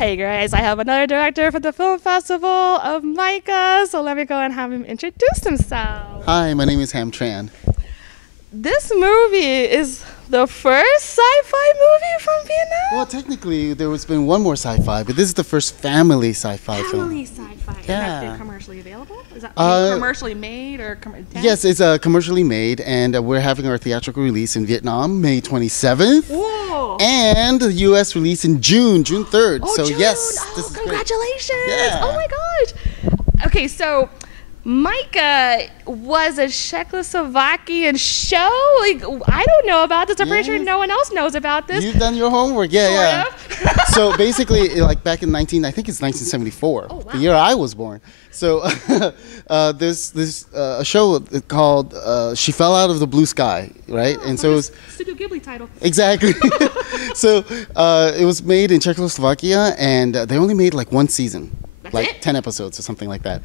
Hey guys, I have another director for the film festival of Maika, so let me go and have him introduce himself. Hi, my name is Ham Tran. This movie is the first sci-fi movie from Vietnam? Well, technically, there has been one more sci-fi, but this is the first family sci-fi film. Family sci-fi. Yeah. Is that commercially available? Is that commercially made or Yes, it's commercially made, and we're having our theatrical release in Vietnam, May 27th. Whoa! And the U.S. release in June 3rd. Oh, so June. yes, Oh, this is congratulations! Great. Yeah. Oh my gosh! Okay, so Maika was a Czechoslovakian show. Like, I don't know about this. I'm pretty sure no one else knows about this. You've done your homework, yeah. So basically, like back in I think it's 1974, the year I was born. So there's a show called She Fell Out of the Blue Sky, right? Oh, and so it was Studio Ghibli title. Exactly. So it was made in Czechoslovakia, and they only made like one season. Like 10 episodes or something like that.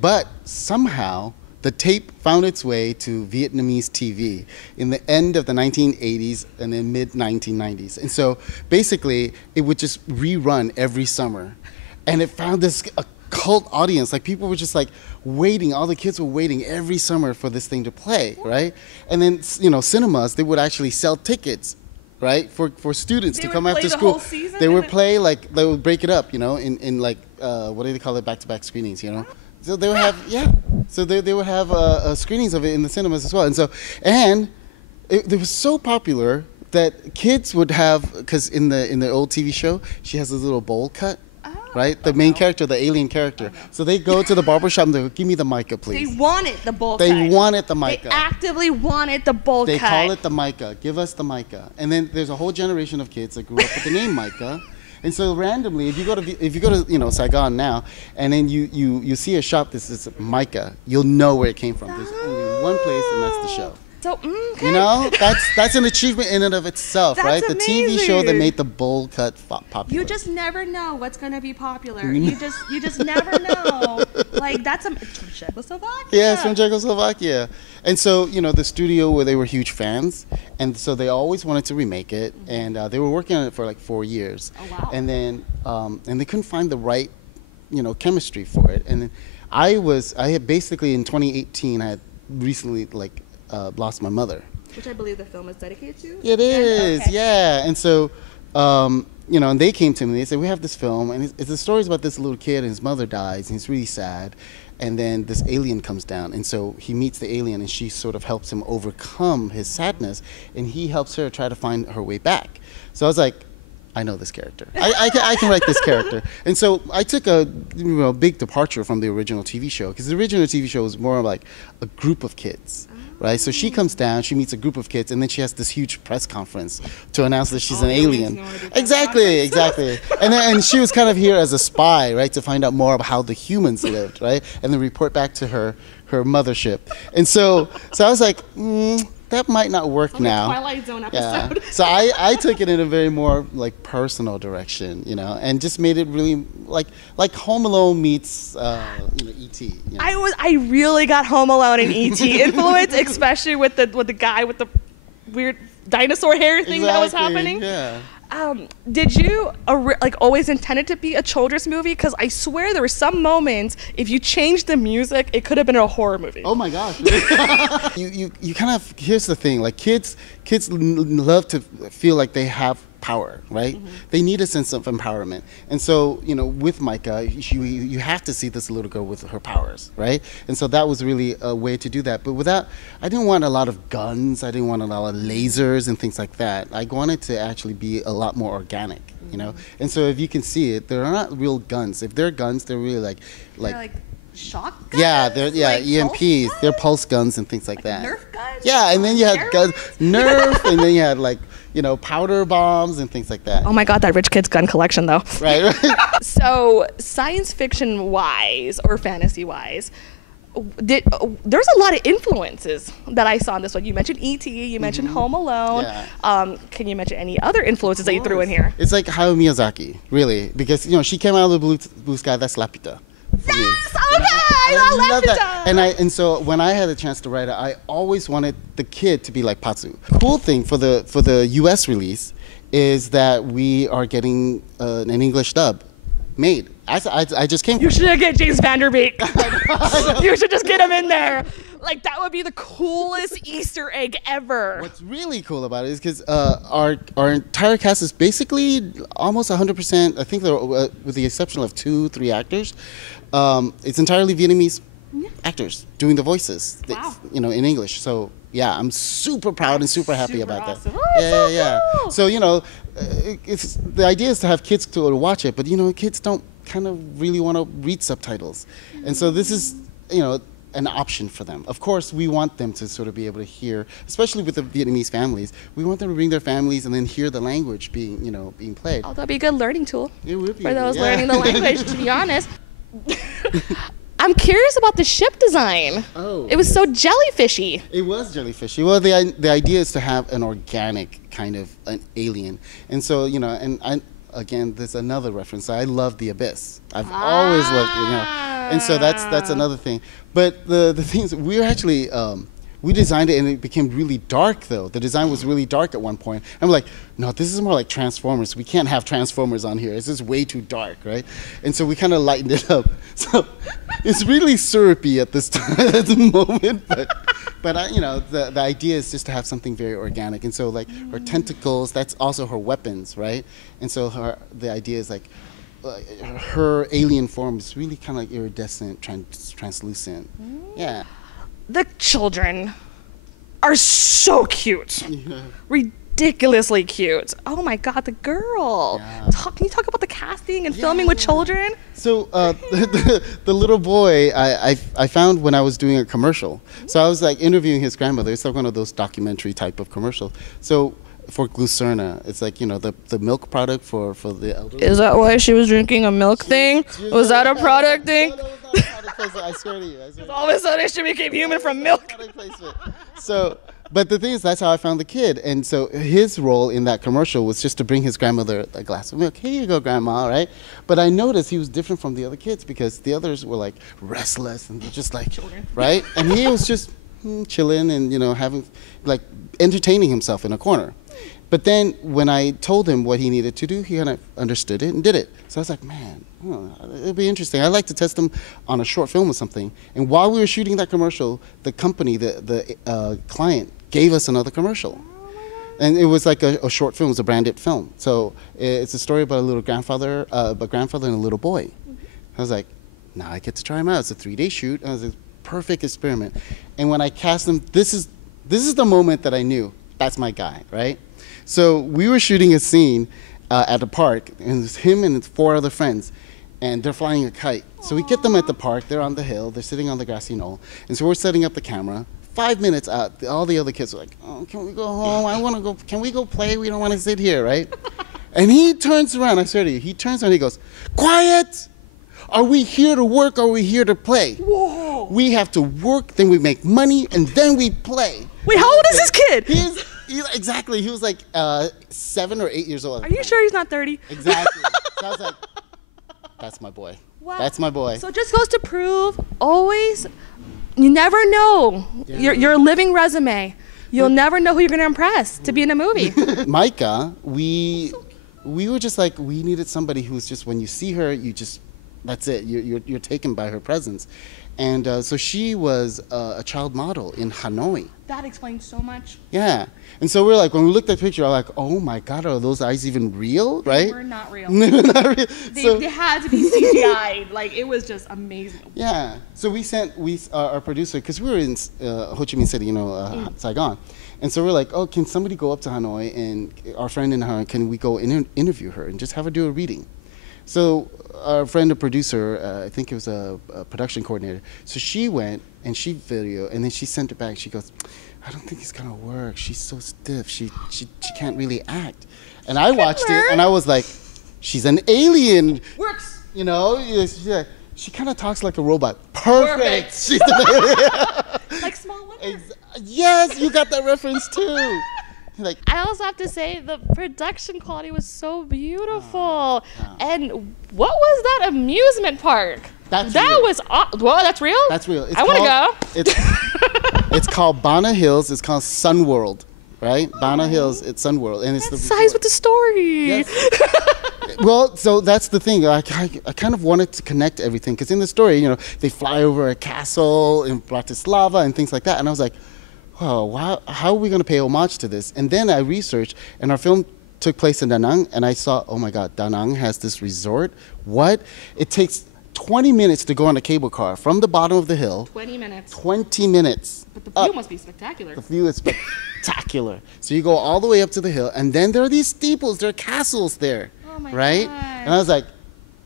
But somehow the tape found its way to Vietnamese TV in the end of the 1980s and then mid 1990s. And so basically it would just rerun every summer. And it found this a cult audience. Like people were just like waiting, all the kids were waiting every summer for this thing to play, right? And then, you know, cinemas, they would actually sell tickets, right, for students to come after school. They would play, like, they would break it up, you know, in like what do they call it, back-to-back screenings, you know. So they would have so they would have screenings of it in the cinemas as well. And so it was so popular that kids would have, because in the old TV show she has this little bowl cut. Right? The main character, the alien character. So they go to the barber shop and they go, give me the Maika, please. They wanted the bowl cut. They wanted the Maika. They actively wanted the bowl cut. They call it the Maika. Give us the Maika. And then there's a whole generation of kids that grew up with the name Maika. And so randomly, if you go to Saigon now, and then you see a shop that says Maika, you'll know where it came from. There's only one place, and that's the show. So, okay. You know, that's an achievement in and of itself, That's right? amazing. The TV show that made the bowl cut popular. You just never know what's gonna be popular. You just never know. Like that's from Czechoslovakia. Yeah, it's from Czechoslovakia. And so, you know, the studio where they were huge fans, and so they always wanted to remake it, and they were working on it for like 4 years. Oh wow. And then and they couldn't find the right, you know, chemistry for it. And then I had basically in 2018 I had recently lost my mother. Which I believe the film is dedicated to? It is, okay. Yeah. And so, you know, and they came to me, they said, we have this film, and it's the stories about this little kid, and his mother dies, and he's really sad, and then this alien comes down, and so he meets the alien, and she sort of helps him overcome his sadness, and he helps her try to find her way back. So I was like, I know this character. I can write this character. And so I took a big departure from the original TV show, because the original TV show was more like a group of kids. Right, so she comes down, she meets a group of kids, and then she has this huge press conference to announce that she's an alien. Exactly. And she was kind of here as a spy, right, to find out more about how the humans lived, right, and then report back to her mothership. And so I was like, that might not work now. Twilight Zone episode. Yeah. So I took it in a very more like personal direction, you know, and just made it really like Home Alone meets E.T. You know? I really got Home Alone and E.T. influence, especially with the guy with the weird dinosaur hair thing that was happening. Yeah. Did you always intended to be a children's movie? Because I swear there were some moments, if you changed the music, it could have been a horror movie. Oh my gosh. you kind of, here's the thing, like kids love to feel like they have power, right? Mm-hmm. They need a sense of empowerment. And so, you know, with Maika, you have to see this little girl with her powers, right? And so that was really a way to do that. But I didn't want a lot of guns, I didn't want a lot of lasers and things like that. I wanted to actually be a lot more organic, you know? And so if you can see it, they're not real guns. If they're guns, they're really like shock guns? Yeah, they're EMPs. They're pulse guns and things like that. Nerf guns? Yeah, and then you had guns, Nerf, and then you had powder bombs and things like that. Oh my God, that rich kid's gun collection though. Right. So science fiction wise or fantasy wise, there's a lot of influences that I saw in this one. You mentioned E.T., you mentioned Home Alone. Yeah. Can you mention any other influences that you threw in here? It's like Hayao Miyazaki, really, because she came out of the blue sky. That's LAAPFF. Yes, okay, I love that. And so when I had a chance to write it, I always wanted the kid to be like Patsu. Cool thing for the U.S. release is that we are getting an English dub made. I just came. You should get James Vanderbeek. You should just get him in there. Like, that would be the coolest Easter egg ever. What's really cool about it is because our entire cast is basically almost 100%. I think with the exception of 2-3 actors, it's entirely Vietnamese actors doing the voices. Wow. In English. So yeah, I'm super proud and super happy about awesome. that. Oh, Yeah. cool. So it's the idea is to have kids to watch it, but kids don't kind of really want to read subtitles, and so this is an option for them. Of course, we want them to sort of be able to hear, especially with the Vietnamese families. We want them to bring their families and then hear the language being played. Oh, that'd be a good learning tool It would be for those yeah. learning the language, to be honest. I'm curious about the ship design. Oh, it was so jellyfishy. It was jellyfishy. Well, the idea is to have an organic kind of an alien, and so again, there's another reference. I love The Abyss. I've always loved and so that's another thing. But the thing is, we're actually we designed it and it became really dark though. The design was really dark at one point. I'm like, no, this is more like Transformers. We can't have Transformers on here. It's just way too dark, right? And so we kind of lightened it up. So it's really syrupy at this time, at the moment, but the idea is just to have something very organic. And so like her tentacles, that's also her weapons, right? And so the idea is like her alien form is really kind of like iridescent, translucent. Yeah. The children are so cute. Yeah. Ridiculously cute. Oh my God, the girl. Yeah. Can you talk about the casting and filming with children? So the little boy I found when I was doing a commercial. So I was like interviewing his grandmother. It's like one of those documentary type of commercials. So for Glucerna, it's like the milk product for the elderly. Is that why she was drinking a milk thing? Was that a product thing? No, that was not a product placement. I swear to you. All of a sudden, she became human from milk. Product placement. So, but the thing is, that's how I found the kid. And so his role in that commercial was just to bring his grandmother a glass of milk. Here you go, Grandma, right? But I noticed he was different from the other kids because the others were like restless and just like, children. Right? And he was just chilling and, having, like, entertaining himself in a corner. But then when I told him what he needed to do, he kind of understood it and did it. So I was like, man, it'll be interesting. I'd like to test him on a short film or something. And while we were shooting that commercial, the company, the client, gave us another commercial. And it was like a short film. It was a branded film. So it's a story about a grandfather and a little boy. I was like, now I get to try him out. It's a 3-day shoot. It was a perfect experiment. And when I cast him, this is the moment that I knew that's my guy, right? So we were shooting a scene at a park, and it's him and 4 other friends, and they're flying a kite. So we get them at the park. They're on the hill. They're sitting on the grassy knoll. And so we're setting up the camera. 5 minutes out, all the other kids are like, oh, can we go home? I want to go. Can we go play? We don't want to sit here, right? And he turns around. I swear to you, he turns around and he goes, quiet! Are we here to work or are we here to play? Whoa! We have to work, then we make money, and then we play. Wait, how old is this kid? Exactly. He was like 7 or 8 years old. Are you sure he's not 30? Exactly. So I was like, that's my boy. Wow. That's my boy. So it just goes to prove, always, you never know. Yeah. Your living resume. You'll never know who you're going to impress to be in a movie. Maika, we were just like, we needed somebody who's just, when you see her, that's it. You're taken by her presence. And so she was a child model in Hanoi. That explains so much. Yeah. And so we're like, when we looked at the picture, I'm like, oh my God, are those eyes even real, right? They were not real. They were not real. They had to be CGI'd. Like, it was just amazing. Yeah. So we sent our producer, because we were in Ho Chi Minh City, Saigon. And so we're like, oh, can somebody go up to Hanoi, and our friend in Hanoi, can we go interview her and just have her do a reading? So our friend, a producer, I think it was a production coordinator, so she went and she videoed, and then she sent it back. She goes, I don't think it's gonna work. She's so stiff. She can't really act. And I watched it, and I was like, she's an alien. Works. She kind of talks like a robot. Perfect. She's an alien. Like Small Wonder. Yes, you got that reference too. Like, I also have to say the production quality was so beautiful. And what was that amusement park? That's real? That's real. I want to go. It's called Bana Hills. It's called Sun World. right? Bana Hills, it's Sun World, and it's That the size with the story. Yes. Well, so that's the thing. I kind of wanted to connect everything because in the story, you know, they fly over a castle in Bratislava and things like that, and I was like, "Oh, wow! How are we going to pay homage to this?" And then I researched, and our film took place in Da Nang, and I saw, oh my God, Da Nang has this resort. What? It takes 20 minutes to go on a cable car from the bottom of the hill. 20 minutes. 20 minutes. But the view must be spectacular. The view is spectacular. So you go all the way up to the hill, and then there are these steeples, there are castles there. Oh my right? gosh. And I was like,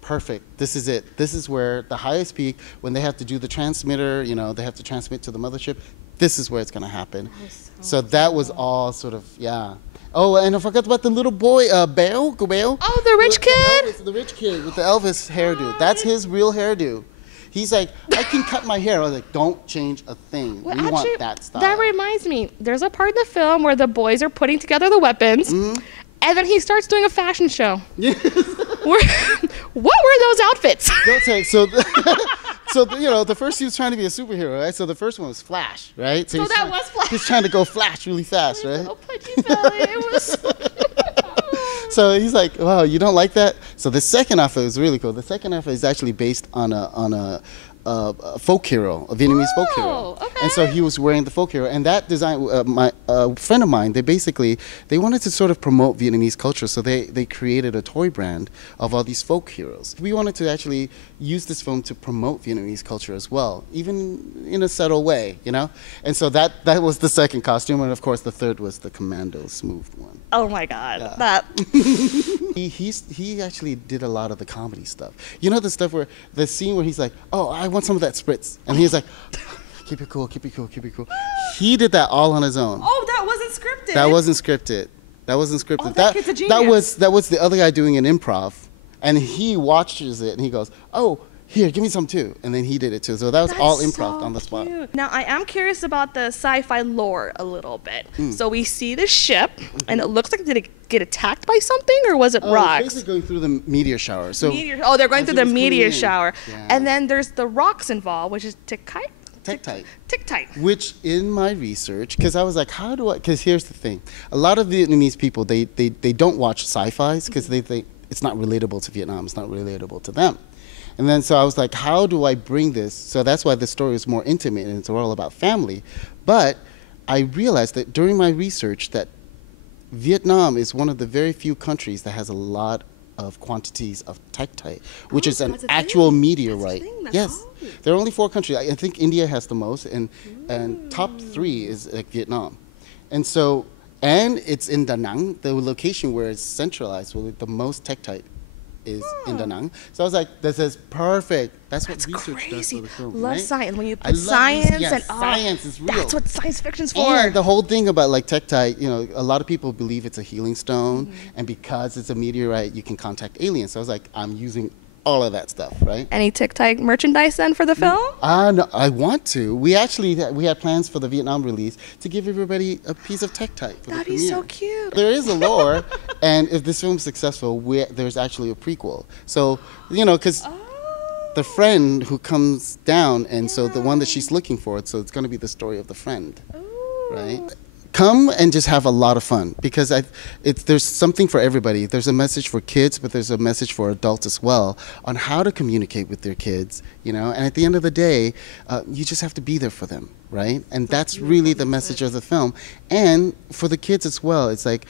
perfect. This is it. This is where the highest peak, when they have to do the transmitter, you know, they have to transmit to the mothership, this is where it's going to happen. So that was all sort of, yeah. Oh, and I forgot about the little boy, Bale. Oh, the rich kid? The rich kid with the Elvis hairdo. That's his real hairdo. He's like, I can cut my hair. I was like, don't change a thing. Well, we actually, want that style. That reminds me, there's a part in the film where the boys are putting together the weapons, and then he starts doing a fashion show. Yes. What were those outfits? Okay, so, you know, the first he was trying to be a superhero, right? So the first one was Flash, right? So that was Flash. He's trying to go Flash really fast, right? Oh, pudgy belly. It was. So he's like, wow, you don't like that? So the second outfit was really cool. The second outfit is actually based on a folk hero, a Vietnamese folk hero. Okay. And so he was wearing the folk hero. And that design, my friend of mine, they wanted to sort of promote Vietnamese culture. So they created a toy brand of all these folk heroes. We wanted to actually use this film to promote Vietnamese culture as well, even in a subtle way, you know? And so that was the second costume. And of course, the third was the commando smooth one. Oh my God. Yeah. That. He actually did a lot of the comedy stuff. You know the stuff where, the scene where he's like, oh, I want some of that spritz. And he's like, keep it cool, keep it cool, keep it cool. He did that all on his own. Oh, that wasn't scripted. That wasn't scripted. That wasn't scripted. Oh, that kid's a genius. That was the other guy doing an improv. And he watches it and he goes, oh, here, give me some too. And then he did it too. So that was all improv so on the spot. Cute. Now, I am curious about the sci-fi lore a little bit. So we see the ship, and it looks like, did it get attacked by something, or was it rocks? Basically going through the meteor shower. So they're going through the meteor shower. Yeah. And then there's the rocks involved, which is Tiktite. Tiktite. Which in my research, because I was like, how do I, because here's the thing. A lot of Vietnamese people, they don't watch sci-fis because they think it's not relatable to Vietnam, it's not relatable to them. And then so I was like, how do I bring this? So that's why the story is more intimate and it's all about family. But I realized that during my research that Vietnam is one of the very few countries that has a lot of quantities of Tiktite, which is an actual meteorite. Yes, there are only 4 countries. I think India has the most, and top 3 is like Vietnam. And so, and it's in Da Nang, the location where it's centralized, where the most Tiktite is in Da Nang. So I was like, this is perfect. That's what research does for the film. Love right? science. When you put science and science is real. That's what science fiction's for. And the whole thing about like Tiktite, you know, a lot of people believe it's a healing stone, and because it's a meteorite, you can contact aliens. So I was like, I'm using all of that stuff, right? Any Tiktite merchandise then for the film? No, I want to. We actually had plans for the Vietnam release to give everybody a piece of Tiktite for That'd the be premiere. so cute. There is a lore, and if this film's successful, there's actually a prequel. So, you know, because the friend who comes down, and so the one that she's looking for, so it's going to be the story of the friend, right? Come and just have a lot of fun, because there's something for everybody. There's a message for kids, but there's a message for adults as well on how to communicate with their kids, you know. And at the end of the day, you just have to be there for them, right? And that's really the message of the film. And for the kids as well, it's like,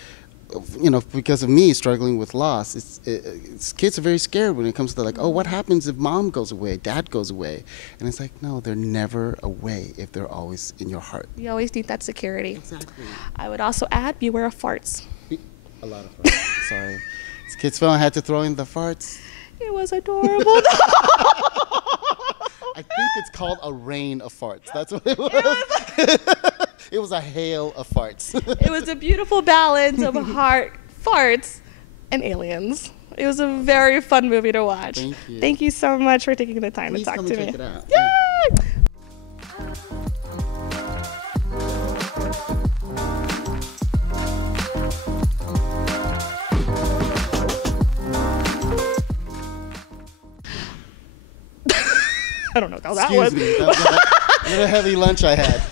you know, because of me struggling with loss, kids are very scared when it comes to like, oh, what happens if mom goes away, dad goes away? And it's like, no, they're never away if they're always in your heart. You always need that security. Exactly. I would also add, beware of farts. A lot of farts. Sorry. This kid's film, I had to throw in the farts. It was adorable. I think it's called a rain of farts. That's what it was. It was a hail of farts. It was a beautiful balance of heart, farts, and aliens. It was a very fun movie to watch. Thank you. Thank you so much for taking the time to talk to me. Check it out. Yay! I don't know how that was. Excuse me. That was a heavy lunch I had.